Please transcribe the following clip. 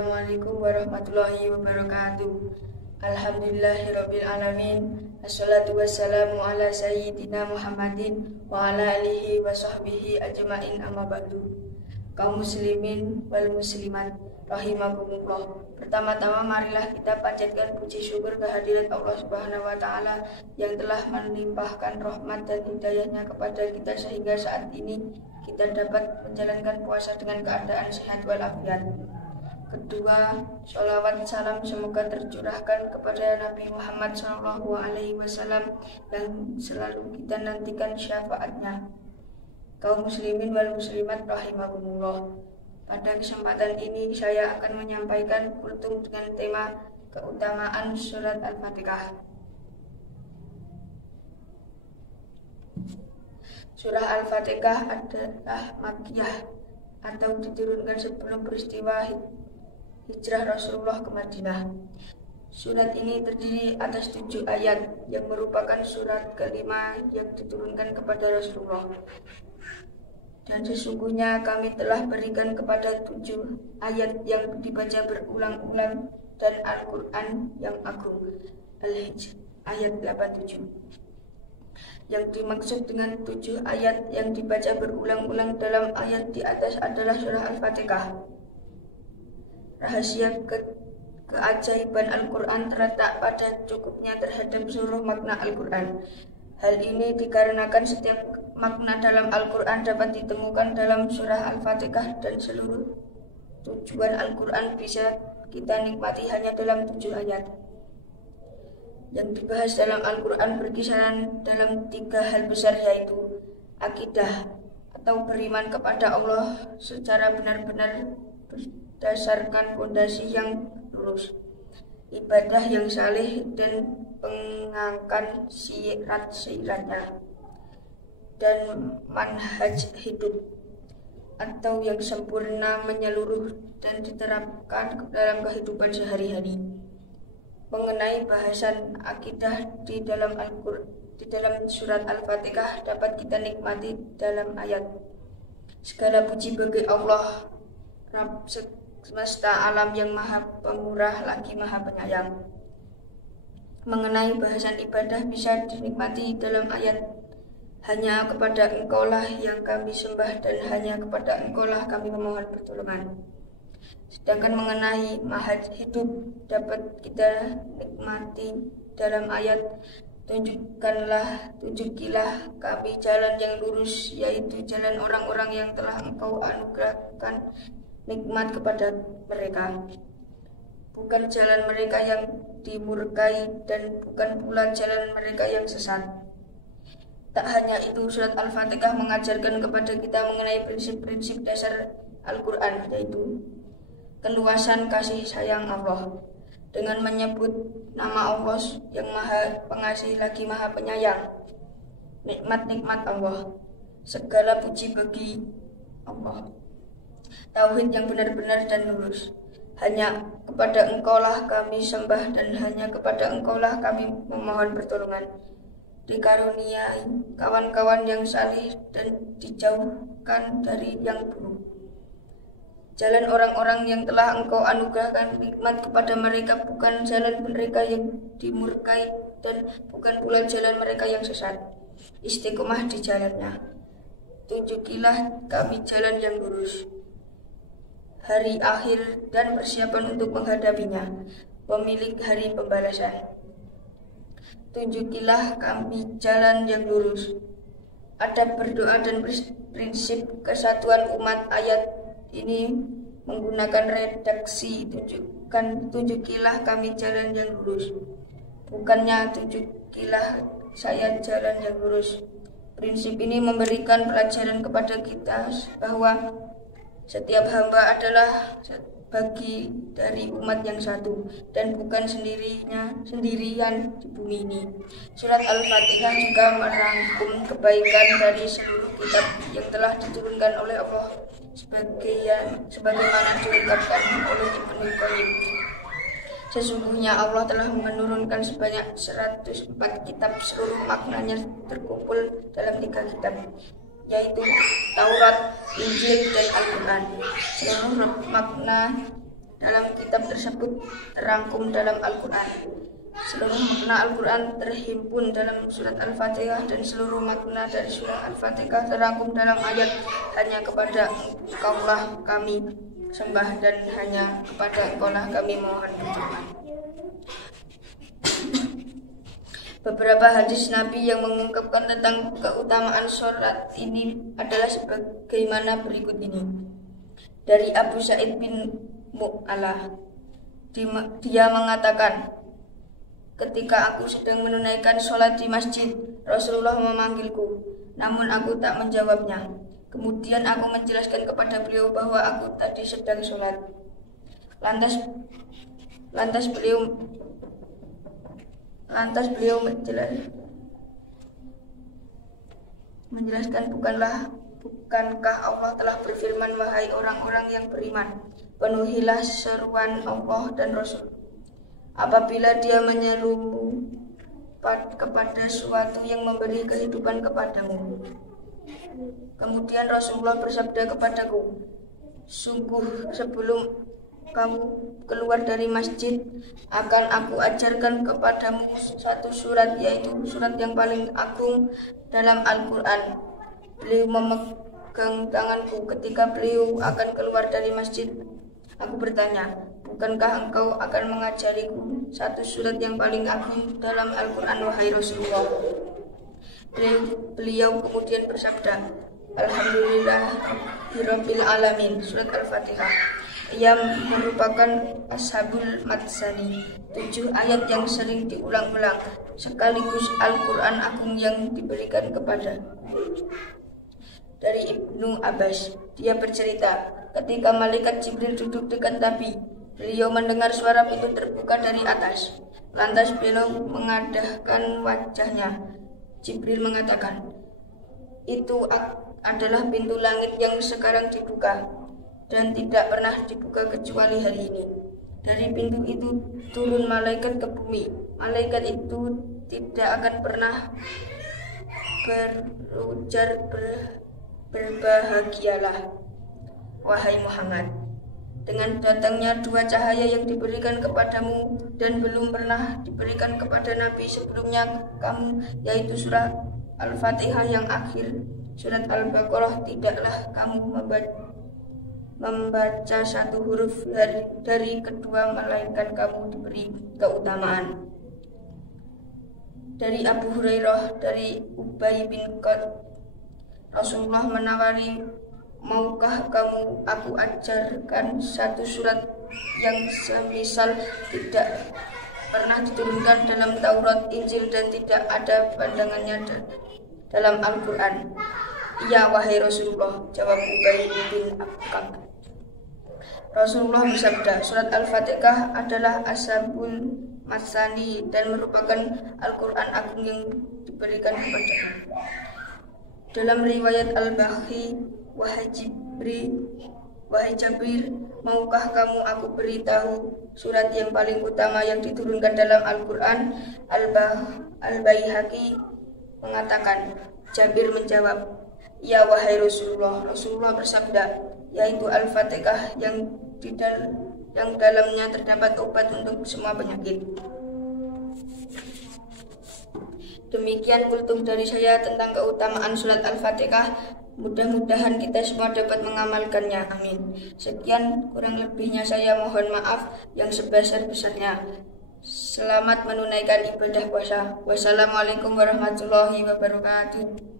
Assalamualaikum warahmatullahi wabarakatuh. Alhamdulillahirabbil alamin. Assalatu wassalamu ala sayyidina Muhammadin wa ala alihi wa sahbihi ajma'in, amma ba'du. Kaum muslimin wal muslimat rahimakumullah. Pertama-tama marilah kita panjatkan puji syukur kehadirat Allah Subhanahu wa taala yang telah melimpahkan rahmat dan hidayahnya kepada kita sehingga saat ini kita dapat menjalankan puasa dengan keadaan sehat walafiat. Kedua, sholawat salam semoga tercurahkan kepada Nabi Muhammad SAW yang selalu kita nantikan syafaatnya. Kaum muslimin wal muslimat rahimakumullah. Pada kesempatan ini saya akan menyampaikan kultum dengan tema keutamaan surat Al-Fatihah. Surah Al-Fatihah adalah Makkiyah atau diturunkan sebelum peristiwa hijrah Rasulullah ke Madinah. Surat ini terdiri atas 7 ayat yang merupakan surat kelima yang diturunkan kepada Rasulullah. Dan sesungguhnya kami telah berikan kepada 7 ayat yang dibaca berulang-ulang dan Al-Quran yang agung. Al-Hijr ayat 87. Yang dimaksud dengan 7 ayat yang dibaca berulang-ulang dalam ayat di atas adalah surah Al-Fatihah. Rahasia keajaiban Al-Quran terletak pada cukupnya terhadap seluruh makna Al-Quran. Hal ini dikarenakan setiap makna dalam Al-Quran dapat ditemukan dalam surah Al-Fatihah dan seluruh tujuan Al-Quran bisa kita nikmati hanya dalam 7 ayat. Yang dibahas dalam Al-Quran berkisaran dalam 3 hal besar, yaitu akidah atau beriman kepada Allah secara benar-benar berdasarkan fondasi yang lurus, ibadah yang saleh dan pengangkat syirat-syiratnya, dan manhaj hidup atau yang sempurna menyeluruh dan diterapkan dalam kehidupan sehari-hari. Mengenai bahasan akidah di dalam surat Al-Fatihah dapat kita nikmati dalam ayat. Segala puji bagi Allah, Rabb semesta alam yang maha pemurah lagi maha penyayang. Mengenai bahasan ibadah bisa dinikmati dalam ayat. Hanya kepada Engkaulah yang kami sembah dan hanya kepada Engkaulah kami memohon pertolongan. Sedangkan mengenai manhaj hidup dapat kita nikmati dalam ayat. Tunjukilah kami jalan yang lurus, yaitu jalan orang-orang yang telah Engkau anugerahkan nikmat kepada mereka, bukan jalan mereka yang dimurkai dan bukan pula jalan mereka yang sesat. Tak hanya itu, surat Al-Fatihah mengajarkan kepada kita mengenai prinsip-prinsip dasar Al-Quran, yaitu keluasan kasih sayang Allah dengan menyebut nama Allah yang maha pengasih lagi maha penyayang, nikmat-nikmat Allah, segala puji bagi Allah, tauhid yang benar-benar dan lurus. Hanya kepada Engkaulah kami sembah dan hanya kepada Engkaulah kami memohon pertolongan. Dikaruniai kawan-kawan yang saleh dan dijauhkan dari yang buruk. Jalan orang-orang yang telah Engkau anugerahkan nikmat kepada mereka bukan jalan mereka yang dimurkai dan bukan pula jalan mereka yang sesat. Istiqomah di jalannya. Tunjukilah kami jalan yang lurus, hari akhir dan persiapan untuk menghadapinya, pemilik hari pembalasan. Tunjukilah kami jalan yang lurus. Adab berdoa dan prinsip kesatuan umat. Ayat ini menggunakan redaksi tunjukilah kami jalan yang lurus, bukannya tunjukilah saya jalan yang lurus. Prinsip ini memberikan pelajaran kepada kita bahwa setiap hamba adalah bagi dari umat yang satu dan bukan sendirian di bumi ini. Surat Al-Fatihah juga merangkum kebaikan dari seluruh kitab yang telah diturunkan oleh Allah sebagaimana diungkapkan oleh Ibnu Qayyim. Sesungguhnya Allah telah menurunkan sebanyak 104 kitab, seluruh maknanya terkumpul dalam 3 kitab, yaitu Taurat, Injil, dan Al-Quran. Seluruh makna dalam kitab tersebut terangkum dalam Al-Quran. Seluruh makna Al-Quran terhimpun dalam surat Al-Fatihah dan seluruh makna dari surat Al-Fatihah terangkum dalam ayat hanya kepada Engkaulah kami sembah dan hanya kepada Engkaulah kami mohon pertolongan. Beberapa hadis Nabi yang mengungkapkan tentang keutamaan sholat ini adalah sebagaimana berikut ini. Dari Abu Sa'id bin Mu'allah, dia mengatakan, ketika aku sedang menunaikan sholat di masjid, Rasulullah memanggilku, namun aku tak menjawabnya. Kemudian aku menjelaskan kepada beliau bahwa aku tadi sedang sholat. Lantas beliau menjelaskan, bukankah Allah telah berfirman, wahai orang-orang yang beriman, penuhilah seruan Allah dan Rasul apabila dia menyerumu kepada sesuatu yang memberi kehidupan kepadamu. Kemudian Rasulullah bersabda kepadaku, sungguh sebelum kamu keluar dari masjid akan aku ajarkan kepadamu satu surat, yaitu surat yang paling agung dalam Al-Quran. Beliau memegang tanganku ketika beliau akan keluar dari masjid. Aku bertanya, bukankah engkau akan mengajariku satu surat yang paling agung dalam Al-Quran, wahai Rasulullah? Beliau kemudian bersabda, Alhamdulillahirabbil alamin, surat Al-Fatihah. Ia merupakan Ashabul Matsani, 7 ayat yang sering diulang-ulang, sekaligus Al-Quran agung yang diberikan kepada. Dari Ibnu Abbas, dia bercerita, ketika malaikat Jibril duduk dekat Nabi, beliau mendengar suara pintu terbuka dari atas. Lantas beliau mengadahkan wajahnya. Jibril mengatakan, itu adalah pintu langit yang sekarang dibuka dan tidak pernah dibuka kecuali hari ini. Dari pintu itu turun malaikat ke bumi. Malaikat itu tidak akan pernah berujar berbahagialah, wahai Muhammad, dengan datangnya 2 cahaya yang diberikan kepadamu dan belum pernah diberikan kepada Nabi sebelumnya kamu, yaitu surat Al-Fatihah yang akhir surat Al-Baqarah. Tidaklah kamu membaca satu huruf dari kedua malaikat kamu diberi keutamaan. Dari Abu Hurairah, dari Ubay bin Ka'ab, Rasulullah menawari, maukah kamu aku ajarkan satu surat yang semisal tidak pernah diturunkan dalam Taurat, Injil dan tidak ada pandangannya dalam Al-Quran? Ya, wahai Rasulullah, jawab Ubay bin Ka'ab. Rasulullah bersabda, surat Al-Fatihah adalah Ashabul Matsani dan merupakan Al-Quran agung yang diberikan kepada. Dalam riwayat Al-Bahi, wahai Jabir, maukah kamu aku beritahu surat yang paling utama yang diturunkan dalam Al-Quran? Al-Baihaqi mengatakan, Jabir menjawab, ya wahai Rasulullah. Rasulullah bersabda, yaitu Al-Fatihah yang dalamnya terdapat obat untuk semua penyakit. Demikian kultum dari saya tentang keutamaan surat Al-Fatihah. Mudah-mudahan kita semua dapat mengamalkannya. Amin. Sekian, kurang lebihnya saya mohon maaf yang sebesar-besarnya. Selamat menunaikan ibadah puasa. Wassalamualaikum warahmatullahi wabarakatuh.